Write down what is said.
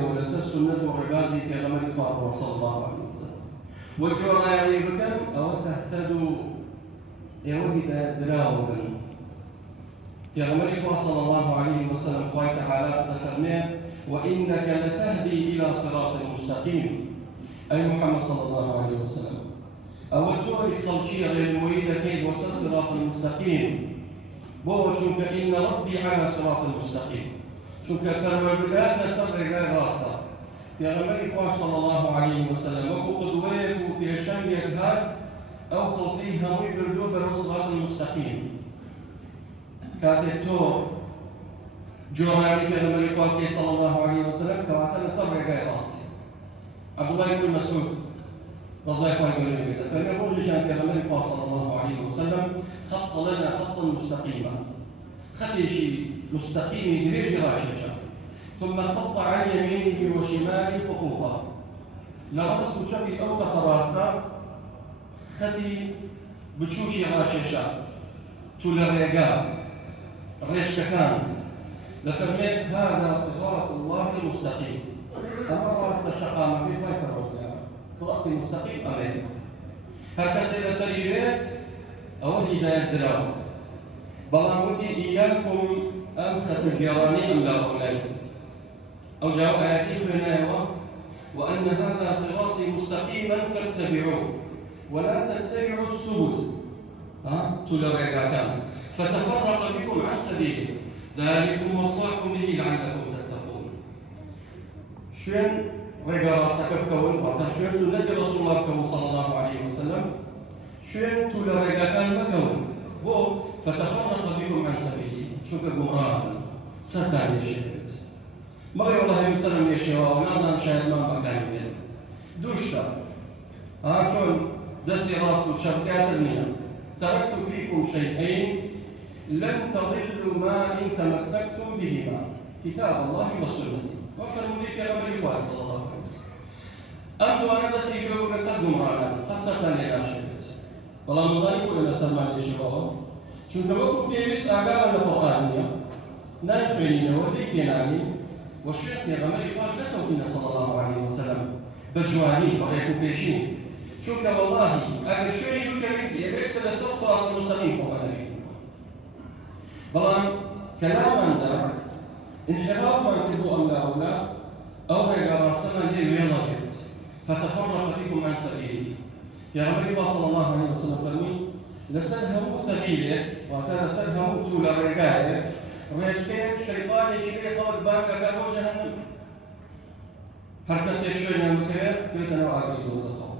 ولسر سنة ورقازي كغمر فاطمة صلى الله عليه وسلم والجورا يعني بكم أو تهتدوا يوهد دراوغا يا غمر صلى الله عليه وسلم قال تعالى تفرمي وإنك لتهدي إلى صراط مستقيم أي محمد صلى الله عليه وسلم أو توي خلشية للمريد كيف وصل صراط المستقيم بو چونك إن ربي على صراط المستقيم چونك كرمالبلاد نسر رجال راسا يا غمر صلى الله عليه وسلم وكو قدويك وبيشان يكهات أو خلقيها ويبردو بالصراط المستقيم كاتب تو جوراني كغمر صلى الله عليه وسلم كواتنا سر رجال راسي عبد الله بن مسعود رضي الله عنه فمن رجل كان كغمر صلى الله عليه وسلم خط لنا خطا مستقيما خطي شيء مستقيم دريج راششا ثم خط عن يمينه وشماله خطوطا لرأس شبي أو خط راسنا خطي بتشوشي راششا تولريقا ريش كان لفرميت هذا صراط الله المستقيم أمر راس الشقامة في ذلك الرجل صراط المستقيم أمين هكذا سيريت أو هداية دراو بلاموتي إياكم أم خطجراني أم لا أولي أو جاءوا آياتي خناوة وأن هذا صراطي مستقيما فاتبعوه ولا تتبعوا السبل تلرقا كان فتفرق بكم عن سبيله ذلكم وصاكم به لعلكم تتقون شن رقا راسك بكون وكان شن سنة رسول الله بكون صلى الله عليه وسلم شن تلرقا كان بكون بو فتفرق بكم عن سبيله شو كبمراه سكان يشهد مري والله مسلم يشهد ونازل شاهد ما بكان بين دوشتا شون دسي راس وشمسيات النية تركت فيكم شيئين لن تضلوا ما إن تمسكتم بهما كتاب الله وسنتي وفرموا ذيك غمر صلى الله عليه وسلم أنتم أنا دسي يقولون قدم رانا قصة لنا شهد والله مظاهر ولا سلمان يشهد شو تبغوا كيف أقام القرآن نايفين وديكيناني والشيخ يا غمر قال لكم صلى الله عليه وسلم بجواني بغيكم بيشين شوك والله أكل شيء يمكن يبكسل صراط المستقيم فوق النبي بلان كلام ده انحراف ما تبغوا أم لا أولا أو رجع راسنا ليه يلاقيت فتفرق بكم عن سبيله يا غمر صلى الله عليه وسلم فرمي لسنهم سبيله وكان سنهم طول الرجال رجال شيطان يجري خالد بارك كابو جهنم هركس يشوي نعم كذا كيف تنوع عقيد وزخم